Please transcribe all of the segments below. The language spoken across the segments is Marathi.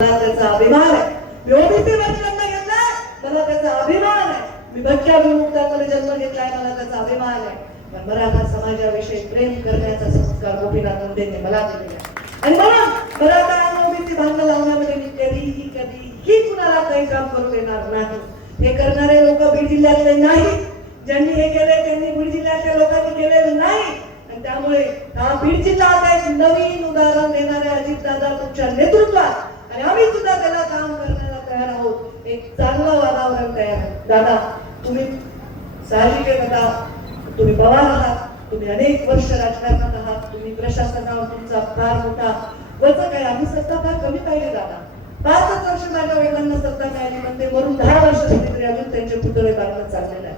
मला त्याचा अभिमान आहे. मी ओबीसीमध्ये जन्म घेतलाय, मला त्याचा अभिमान आहे. मी भटक्या विमुक्तांमध्ये जन्म घेतलाय, मला त्याचा अभिमान आहे. पण मराठा समाजाविषयी प्रेम करण्याचा संस्कार गोपीनाथ मुंडेंनी मला दिलेला आहे. आणि म्हणून मराठा आणि ओबीसी भांडण लावण्यामध्ये मी कधीही कुणाला काही काम करू देणार नाही. हे करणारे लोक बीड जिल्ह्यातले नाहीत. ज्यांनी हे केले त्यांनी बीड जिल्ह्यातल्या लोकांनी केलेलं नाही. आणि त्यामुळे हा बीड जिल्हा आता एक नवीन उदाहरण देणारे अजितदादा तुमच्या नेतृत्वात, आणि आम्ही सुद्धा त्याला काम करण्याला तयार आहोत. एक चांगलं वातावरण तयार आहे. दादा तुम्ही साहजिक आहे, दादा तुम्ही पवार आहात, तुम्ही अनेक वर्ष राजकारणात आहात, तुम्ही प्रशासनावर तुमचा फार मोठा वचक आहे. आम्ही सत्ता फार कमी पाहिजे दादा. 5 वर्ष माझ्या वडिलांना सत्ता मिळाली, पण ते मरून 10 वर्ष झाली तरी अजून त्यांचे पुतळे बांधत चाललेले आहे.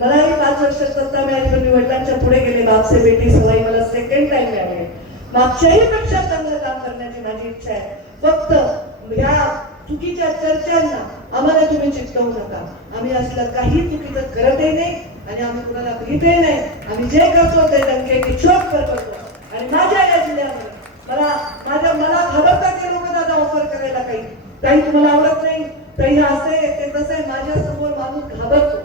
मलाही 5 वर्ष सत्ता मिळाली, पण मी वडिलांच्या पुढे गेले. बापसे बेटी सवाई मला सेकंड टाइम मिळाले. मागच्याही पेक्षा चांगलं काम करण्याची माझी इच्छा आहे. फक्त ह्या चुकीच्या चर्चांना आम्हाला तुम्ही चिकटवू नका. आम्ही असलं काही चुकीचं करतही नाही आणि आम्ही कुणाला भीतही नाही. आम्ही जे करतो ते डंके किशोर करतो. आणि माझ्या या जिल्ह्यामध्ये मला घाबरतात ते लोक दादा ऑफर करायला. काही तुम्हाला आवडत नाही, काही असे ते तसं आहे. माझ्या समोर माणूस घाबरतो.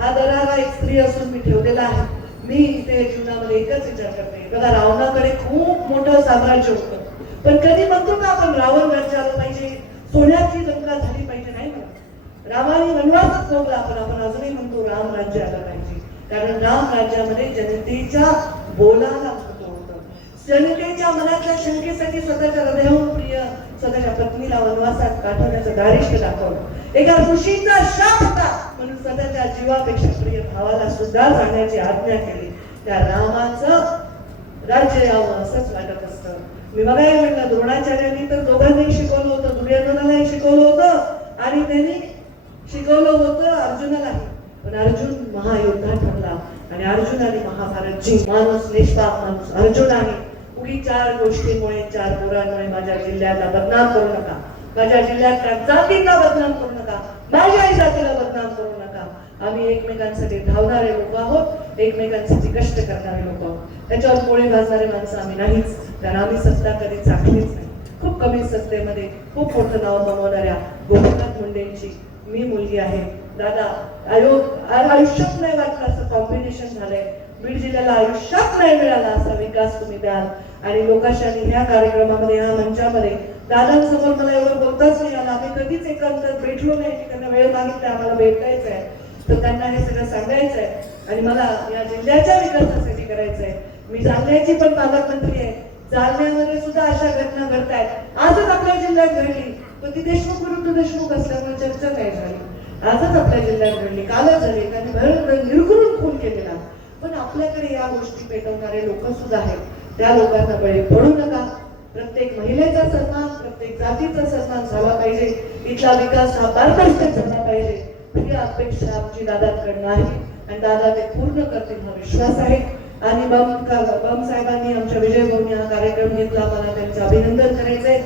हा दरारा एक स्त्री असून मी ठेवलेला आहे. मी इथे जीवनामध्ये एकच विचार करते, बघा रावणाकडे खूप मोठं साम्राज्य होतं, पण कधी म्हणतो का आपण रावण राज्य आलं पाहिजे, सोन्याची लंका झाली पाहिजे? नाही म्हणत. रामाने वनवासच भोगला, आपण अजूनही म्हणतो राम राज्य आलं पाहिजे. कारण राम राज्यामध्ये जनतेच्या बोलाला महत्व होतं. जनतेच्या मनातल्या शंकेसाठी स्वतःच्या हृदयाहून प्रिय स्वतःच्या पत्नीला वनवासात पाठवण्याचं दारिष्ट्य दाखवलं. एका ऋषीचा शाप होता म्हणून स्वतःच्या जीवापेक्षा प्रिय भावाला सुद्धा जाण्याची आज्ञा केली. त्या रामाचं राज्य यावं असंच वाटत असतं. मी बघायला म्हणलं, द्रोणाचार्यांनी तर दोघांनाही शिकवलं होतं, दुर्योधनालाही शिकवलं होतं आणि त्यांनी शिकवलं होतं अर्जुनालाही. पण अर्जुन महायोद्धा ठरला आणि अर्जुनाने महाभारत जिंकली. माणूस निष्पाप माणूस अर्जुन आहे. उगी 4 गोष्टीमुळे 4 पोरांमुळे माझ्या जिल्ह्याला बदनाम करू नका. माझ्या जिल्ह्यातल्या जातीला बदनाम करू नका. माझ्याही जातीला बदनाम करू नका. आम्ही एकमेकांसाठी धावणारे लोक आहोत, एकमेकांसाठी कष्ट करणारे लोक आहोत. त्याच्यावर पोळी भाजणारे माणसं आम्ही नाहीच. कारण आम्ही सत्ता कधी चाखलीच नाही. खूप कमी सत्तेमध्ये खूप मोठं नाव कमवणाऱ्या गोपीनाथ मुंडेंची मी मुलगी आहे. दादा आयुष्यात नाही वाटलं असं कॉम्बिनेशन झालंय. बीड जिल्ह्याला आयुष्यात नाही मिळाला असा विकास तुम्ही द्याल. आणि लोकाशाही ह्या कार्यक्रमामध्ये ह्या मंचामध्ये दादांसमोर मला एवढं बोलताच नाही आलं. आम्ही कधीच एकत्र भेटलो नाही. त्यांना वेळ मागितला, आम्हाला भेटायचं आहे तर त्यांना हे सगळं सांगायचं आहे आणि मला या जिल्ह्याच्या विकासासाठी करायचं आहे. मी जालन्याची पण पालकमंत्री आहे. जालन्यामध्ये सुद्धा अशा घटना घडतायत. आजच आपल्या जिल्ह्यात घडली, पण ती देशमुख विरुद्ध देशमुख असल्यामुळे चर्चा नाही झाली. आजच आपल्या जिल्ह्यात घडली, कालच झाली. त्यांनी भर निर्घृण खून केलेला. पण आपल्याकडे या गोष्टी पेटवणारे लोक सुद्धा आहेत. त्या लोकांना बळी पडू नका. प्रत्येक महिलेचा सन्मान, प्रत्येक जातीचा सन्मान झाला पाहिजे. इथला विकास हा पारदर्शक झाला पाहिजे. ही अपेक्षा आमची दादांकडनं आहे आणि दादा ते पूर्ण करतील हा विश्वास आहे. आणि बम साहेबांनी आमच्या विजय भाऊनी हा कार्यक्रम घेतला, मला त्यांचं अभिनंदन करायचंय.